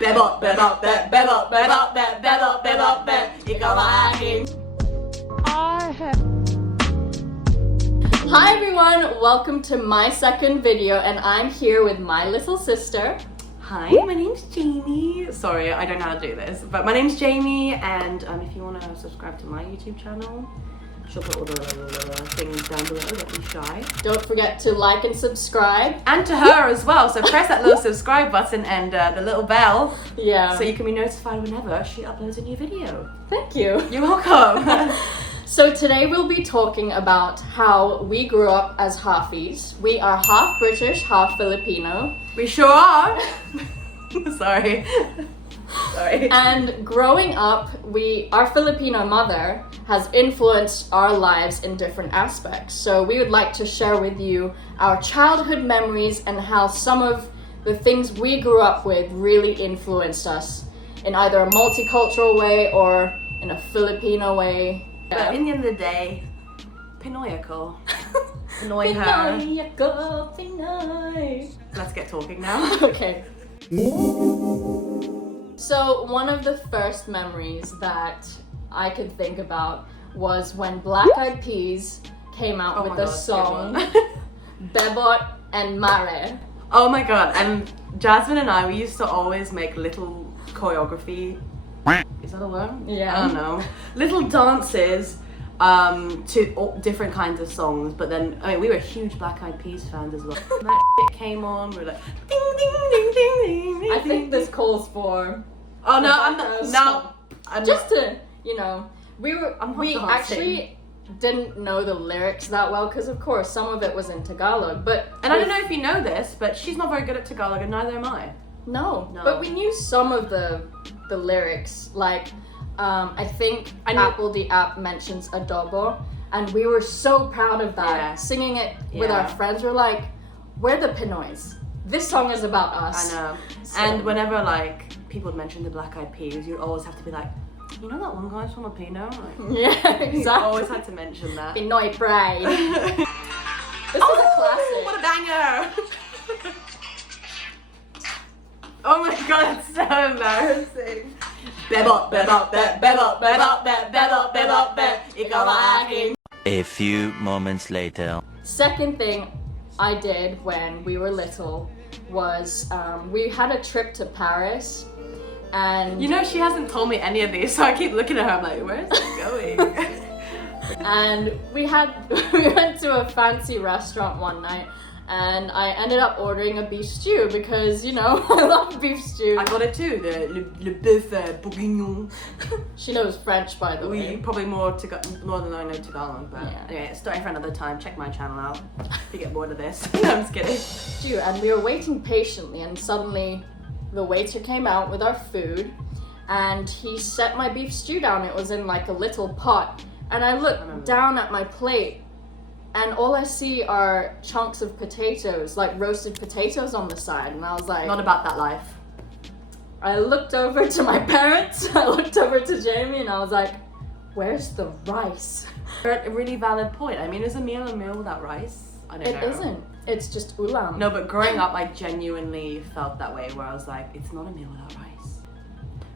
Bebot, bebot, bebot, bebot, bebot, bebot, ikaw ang aking. Hi everyone, welcome to my second video and I'm here with my little sister. Hi, my name's Jamie. Sorry, I don't know how to do this, but my name's Jamie, and if you want to subscribe to my YouTube channel, she'll put all the things down below, don't be shy. Don't forget to like and subscribe. And to her as well, so press that little subscribe button and the little bell, Yeah. so you can be notified whenever she uploads a new video. Thank you. You're welcome. So today we'll be talking about how we grew up as Halfies. We are half British, half Filipino. We sure are. Sorry. And growing up, our Filipino mother has influenced our lives in different aspects. So we would like to share with you our childhood memories and how some of the things we grew up with really influenced us in either a multicultural way or in a Filipino way. But in the end of the day, Pinoycal. Pinoy her. Pinoy. Let's get talking now. Okay. So one of the first memories that I could think about was when Black Eyed Peas came out with the song Bebot and Mare. Oh my god, and Jasmine and I, we used to always make little choreography. Is that a word? Yeah. I don't know. Little dances to all different kinds of songs, but then, I mean, we were huge Black Eyed Peas fans as well. When that shit came on, we were like, ding, ding, ding, ding, ding. I think this calls for Oh no, I'm not, no. I'm just not. to, you know, we dancing. actually didn't know the lyrics that well because of course some of it was in Tagalog, but And I don't know if you know this, but she's not very good at Tagalog and neither am I. No, No. but we knew some of the lyrics. Like, I think I knew- Apple the App mentions adobo, and we were so proud of that. Yeah. Singing it with Yeah. our friends, we're like, we're the Pinoys. This song is about us. I know. So- And whenever like people would mention the Black Eyed Peas, you'd always have to be like, you know that one guy's from a Pino? Like, Yeah, you exactly. always had to mention that. Pinoy pride. This is a classic. What a banger! Oh my god, it's so embarrassing. Bebot, bebot, bebot, bebot, bebot, bebot, ikaw ang aking. A few moments later. Second thing I did when we were little was we had a trip to Paris, and You know, she hasn't told me any of these, so I keep looking at her, I'm like, where is this going? and we went to a fancy restaurant one night, and I ended up ordering a beef stew because, you know, I love beef stew. I got it too, le bœuf bourguignon. She knows French, by the way. Probably more than I know Tagalog, but Yeah. anyway, story for another time. Check my channel out if you get bored of this. No, I'm just kidding. Stew, and we were waiting patiently, and suddenly the waiter came out with our food, and he set my beef stew down. It was in like a little pot, and I looked down at my plate, and all I see are chunks of potatoes, like roasted potatoes on the side, and I was like, Not about that life. I looked over to my parents, I looked over to Jamie, and I was like, where's the rice? You're at a really valid point. I mean, is a meal without rice? I don't It know. isn't. It's just ulam. No, but growing up, I genuinely felt that way, where I was like, it's not a meal without rice.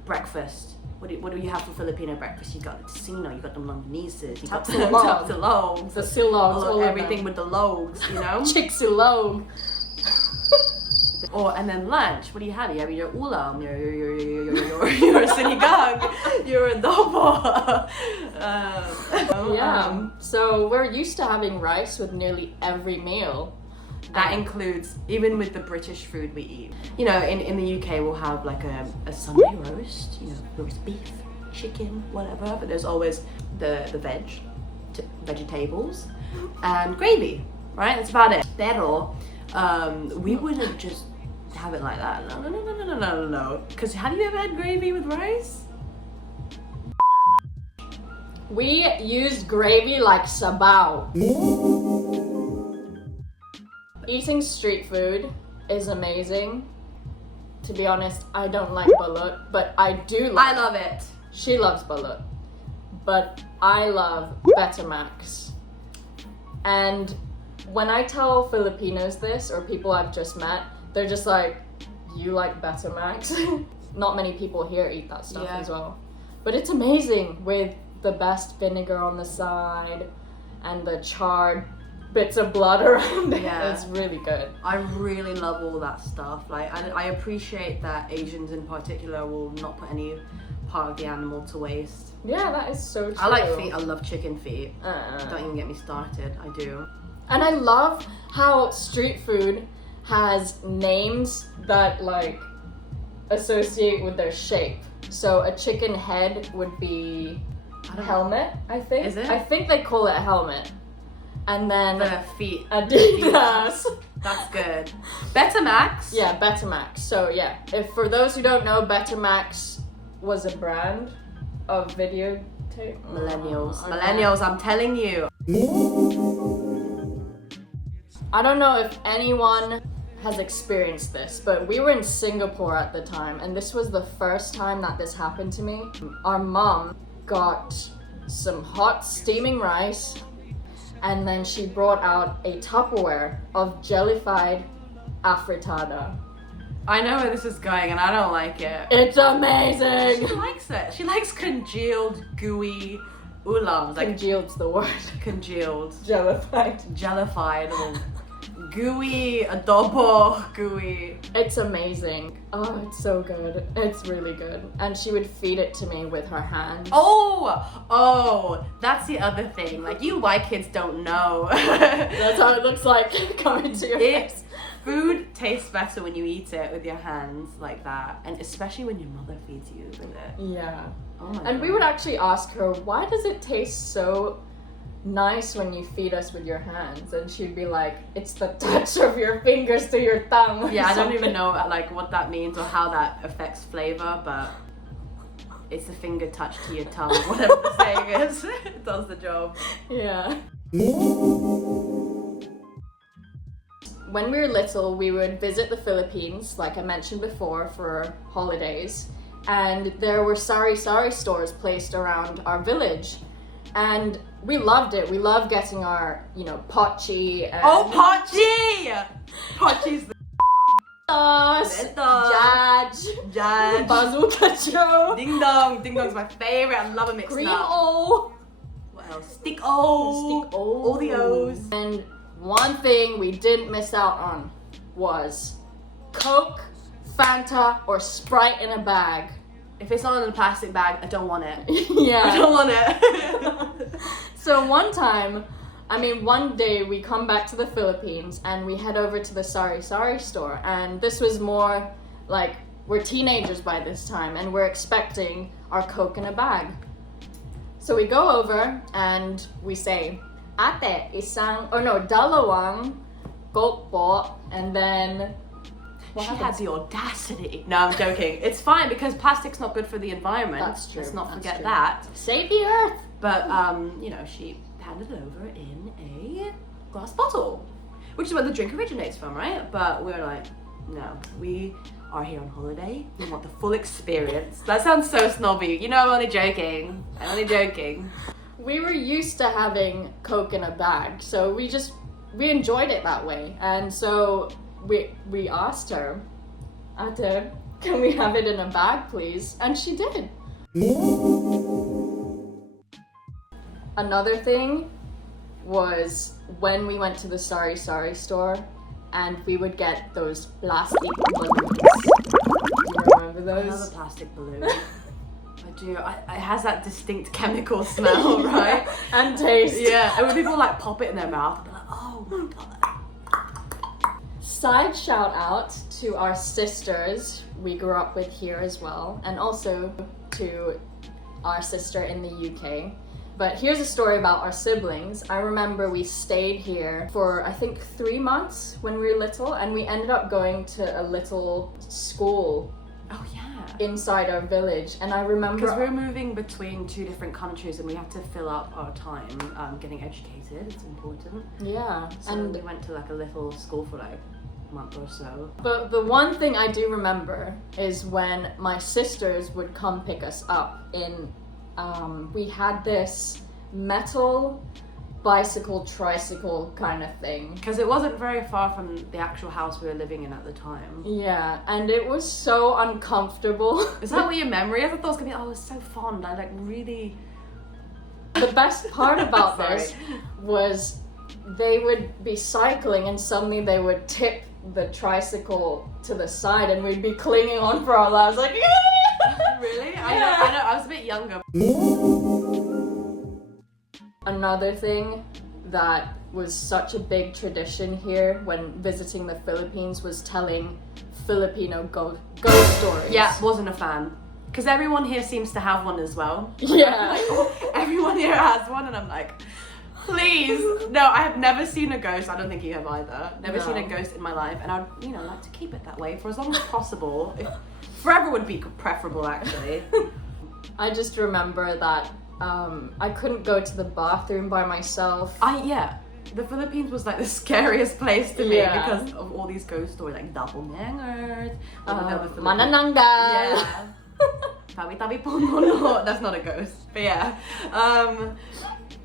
Breakfast. What do you have for Filipino breakfast? You got tocino, you got the longanises, you got the Tapsilog. tapsilogs, The silogs, all of everything with the logs, you know? Chicsilog. And then lunch, what do you have? You have your ulam, your sinigang, your adobo. Yeah. So we're used to having rice with nearly every meal. That includes, even with the British food we eat. You know, in the UK we'll have like a Sunday roast, you know, roast beef, chicken, whatever, but there's always the vegetables, and gravy, right? That's about it. Pero, we wouldn't just have it like that. No. Because have you ever had gravy with rice? We used gravy like sabaw. Eating street food is amazing. To be honest, I don't like balut, but I do I love it. She loves balut, but I love Betamax. And when I tell Filipinos this, or people I've just met, they're just like, you like Betamax. Not many people here eat that stuff Yeah. as well. But it's amazing with the best vinegar on the side and the charred bits of blood around it. Yeah. It's really good. I really love all that stuff. Like, I appreciate that Asians in particular will not put any part of the animal to waste. Yeah, that is so true. I like feet. I love chicken feet. Uh, Don't even get me started. I do. And I love how street food has names that like associate with their shape. So a chicken head would be I don't helmet, I think. Is it? I think they call it a helmet. And then The feet. Adidas. That's good. Betamax. Yeah, Betamax. So yeah, if for those who don't know, Betamax was a brand of videotape. Millennials. Okay. Millennials, I'm telling you. I don't know if anyone has experienced this, but we were in Singapore at the time, and this was the first time that this happened to me. Our mom got some hot steaming rice, and then she brought out a Tupperware of jellified afrittata. I know where this is going and I don't like it. It's She amazing! likes it. She likes congealed, gooey oolams. Like Congealed's the word. congealed, Jellified. jellified, or gooey, adobo, gooey. It's amazing. Oh, it's so good. It's really good. And she would feed it to me with her hands. Oh, that's the other thing. Like, you white kids don't know. That's how it looks like coming to your face. Food tastes better when you eat it with your hands like that, and especially when your mother feeds you with it. Yeah. Oh my And we God. would actually ask her, why does it taste so nice when you feed us with your hands? And she'd be like, it's the touch of your fingers to your tongue. or Yeah, I don't something. even know like what that means or how that affects flavor, but it's a finger touch to your tongue, whatever the saying is. It does the job. Yeah. When we were little, we would visit the Philippines, like I mentioned before, for holidays. And there were sarisari stores placed around our village. And we loved it. We loved getting our, pochi and Oh, Pochi! Pochi's the sauce, judge, bazooka joe, Ding dong. Ding dong's my favorite. I love a mixed cream nut. o, What else? Stick O. stick o. All the O's. And one thing we didn't miss out on was Coke, Fanta, or Sprite in a bag. If it's not in a plastic bag, I don't want it. I Yeah. don't want it. So one day we come back to the Philippines and we head over to the sarisari store, and this was more like we're teenagers by this time and we're expecting our Coke in a bag. So we go over and we say, Ate, dalawang Coke po, and then She had the audacity. No, I'm joking. It's fine because plastic's not good for the environment. That's true, Let's not that's forget true. that. Save the earth. But she handed it over in a glass bottle, which is where the drink originates from, right? But we're like, no, we are here on holiday. We want the full experience. That sounds so snobby. I'm only joking. I'm only joking. We were used to having Coke in a bag, so we enjoyed it that way. And so we asked her, Ate, can we have it in a bag, please? And she did. Another thing was when we went to the sarisari store and we would get those plastic balloons. Do you remember I love a those? plastic balloon. I do. It has that distinct chemical smell, right? And taste. Yeah, and when people like pop it in their mouth, they're like, oh my God. Side shout out to our sisters we grew up with here as well, and also to our sister in the UK. But here's a story about our siblings. I remember we stayed here for I think 3 months when we were little, and we ended up going to a little school Oh yeah. inside our village. And I remember Because we're moving between 2 different countries and we have to fill up our time getting educated. It's important. yeah, So and we went to like a little school for like a month or so. but the one thing I do remember is when my sisters would come pick us up in we had this metal bicycle, tricycle kind of thing. Because it wasn't very far from the actual house we were living in at the time. Yeah, and it was so uncomfortable. Is that what your memory is? I thought it was gonna be, oh, I was so fond. I like really... The best part about Sorry. this was they would be cycling and suddenly they would tip the tricycle to the side and we'd be clinging on for our lives like, yeah! Really? I Yeah. know, I was a bit younger. Another thing that was such a big tradition here when visiting the Philippines was telling Filipino ghost stories. Yeah, wasn't a fan. Because everyone here seems to have one as well. Yeah. Everyone here has one, and I'm like, please. No, I have never seen a ghost. I don't think you have either. Never No. seen a ghost in my life, and I'd, like to keep it that way for as long as possible. Forever would be preferable, actually. I just remember that I couldn't go to the bathroom by myself. The Philippines was like the scariest place to me Yeah. because of all these ghost stories, like doppelgangers. Manananggal. Yeah. Tabi-tabi po no. That's not a ghost, but yeah.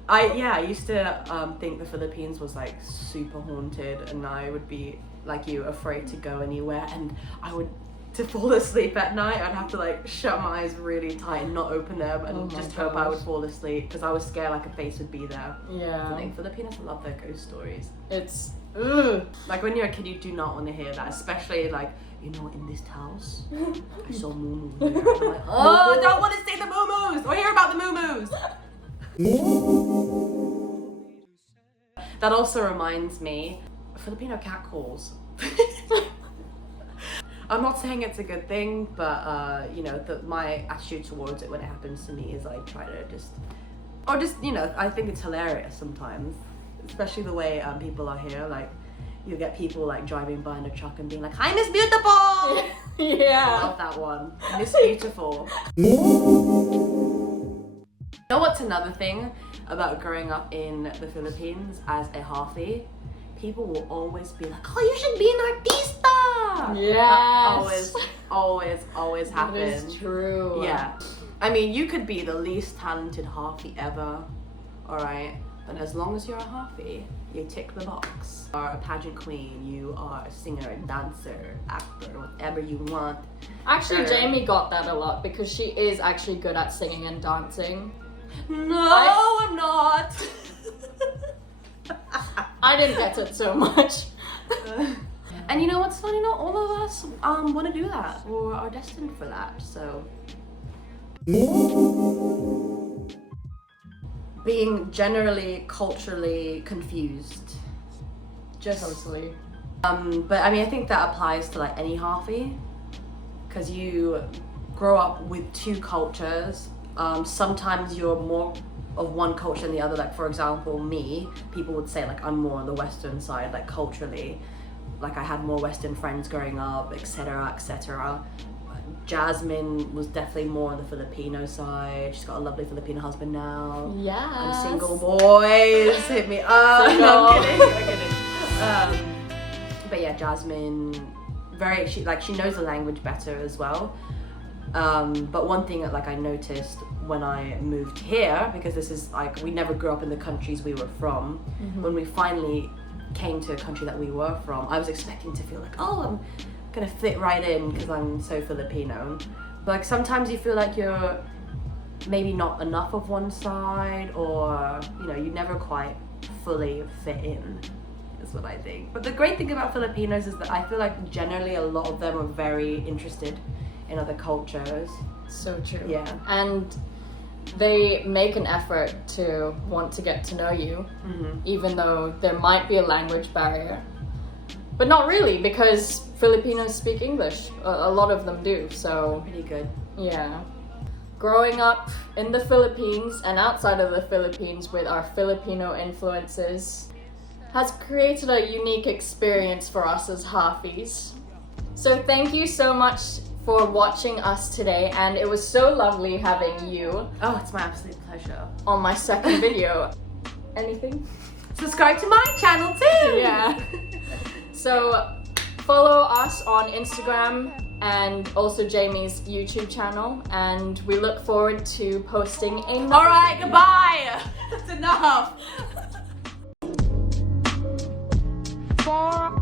I used to think the Philippines was like super haunted, and I would be like you, afraid to go anywhere, and to fall asleep at night, I'd have to like shut my eyes really tight and not open them, and Oh my just hope I gosh. would fall asleep because I was scared like a face would be there. I Yeah. think Filipinos love their ghost stories. It's ugh. Like when you're a kid, you do not want to hear that, especially like, in this house, I saw moo there. And I'm like, oh, I don't want to say the moo-moos or hear about the moo-moos. That also reminds me, Filipino catcalls. I'm not saying it's a good thing, but my attitude towards it when it happens to me is I try to I think it's hilarious sometimes, especially the way people are here. Like, you get people like driving by in a truck and being like, "Hi, Miss Beautiful." I Yeah. love that one, Miss Beautiful. You know what's another thing about growing up in the Philippines as a Halfie? People will always be like, "Oh, you should be an artista." Yes. That always That happens. is true. Yeah. I mean, you could be the least talented Halfie ever, alright? But as long as you're a Halfie, you tick the box. You are a pageant queen, you are a singer, dancer, actor, whatever you want. Actually, Sure. Jamie got that a lot because she is actually good at singing and dancing. No, I'm not. I didn't get it so much. And you know what's funny? Not all of us want to do that or are destined for that. So being generally culturally confused. Totally. But I mean, I think that applies to like any Halfie, because you grow up with two cultures. Sometimes you're more of one culture than the other. Like, for example, me, people would say like I'm more on the Western side, like culturally. Like, I had more Western friends growing up, etc., etc. Jasmine was definitely more on the Filipino side. She's got a lovely Filipino husband now. Yeah. I'm single, boys. Hit me up. No, I'm kidding. I'm kidding. But yeah, Jasmine, she knows the language better as well. But one thing that like I noticed when I moved here, because this is like, we never grew up in the countries we were from. When we finally came to a country that we were from, I was expecting to feel like, oh, I'm gonna fit right in because I'm so Filipino. But like sometimes you feel like you're maybe not enough of one side, or you never quite fully fit in, is what I think. But the great thing about Filipinos is that I feel like generally a lot of them are very interested in other cultures. So true. Yeah. And they make an effort to want to get to know you, even though there might be a language barrier. But not really, because Filipinos speak English. A lot of them do, so Pretty good. yeah. Growing up in the Philippines and outside of the Philippines with our Filipino influences has created a unique experience for us as Halfies. So thank you so much for watching us today, and it was so lovely having you Oh, it's my absolute pleasure. on my second video. Anything? Subscribe to my channel too! Yeah. So follow us on Instagram and also Jamie's YouTube channel, and we look forward to posting another. Alright, goodbye! That's enough! 4